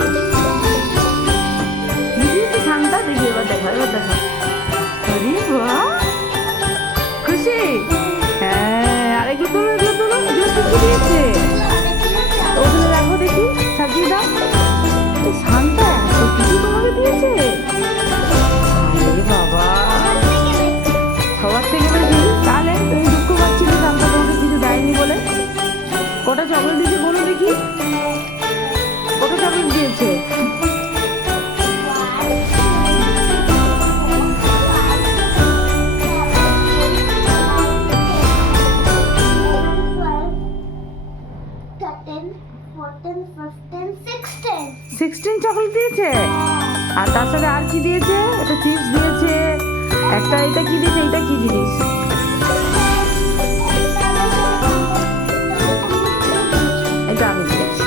করো। কি দিয়েছে শান্তা? দেখি এবার দেখো, এবার দেখো। আরে বাহ, খুশি? হ্যাঁ, আর এগুলো তোলো, এগুলো তোলো। এগুলো কি কি দিয়েছে? ওগুলো রাখো দেখি, সাজিয়ে দাও। এই শান্তা এত কিছু তোমাকে দিয়েছে? আরে বাবা, সবার থেকে বেশি? তাহলে তুমি দুঃখ পাচ্ছিলে শান্তা তোমাকে কিছু দেয়নি বলে? কটা চকলেট দিয়েছে বলো দেখি? কত চকলেট দিয়েছে? সিক্সটিন চকলেট দিয়েছে। আর তার সাথে আর কি দিয়েছে? একটা চিপস দিয়েছে, একটা এটা কি দিয়েছে? এটা কি জিনিস? এটা আমি দিয়েছি।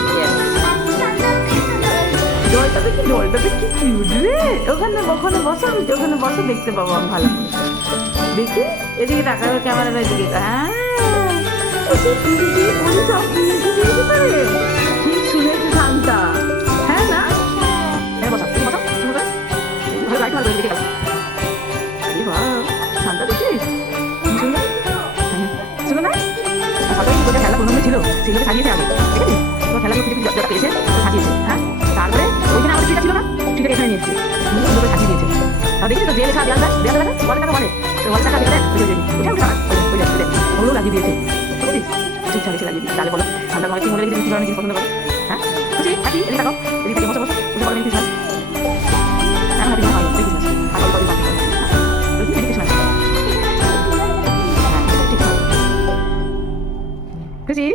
জলটাতে কি, জলটাতে কি কিউট রে। ওখানে ওখানে বসো, আমি ওখানে বসো, দেখতে পাবো আমি ভালো করে। দেখি, এদিকে তাকাবে ক্যামেরার এদিকে। হ্যাঁ, ঠিক শুনেছি শান্তা। হ্যাঁ না? বসো, তুমি বসো, ভালো লাইট মারবে এদিকে। আরে বাহ, শান্তা দেখছিস কি সুন্দর। শুনো না, সবাই কি খেলা প্রথমে ছিল সেগুলো সাজিয়েছে আগে, ঠিক আছে? তোমার খেলাগুলো কিছু যা পেয়েছে সাজিয়েছে। হ্যাঁ, তারপরে ওইখানে আমাদের ট্রিটা ছিল না, ট্রিটাকে এখানে নিয়ে এসেছে, সুন্দর করে সাজিয়ে দিয়েছে। দেখি তো যে লেখা দেওয়া যায়, দেওয়া যায় না, বলে টাকা বলে তো বলে টাকা দেখে দেখ, ওগুলো লাগিয়ে দিয়েছে, ঠিক আছে? ঠিকঠাক এসে লাগিয়ে দিয়েছে। তাহলে বলো ঠান্ডা তোমার কি মনে রেখেছে, কি ধরনের জিনিস পছন্দ করো? হ্যাঁ, খুশি? থাকি এদিকে থাকো, এদিকে থাকি, বসো বসো, বুঝে বলো ক্রিসমাস। এখন হাতে হয় ক্রিসমাস, আর কত দিন বাকি? হ্যাঁ, ক্রিসমাস। হ্যাঁ, ঠিক খুশি?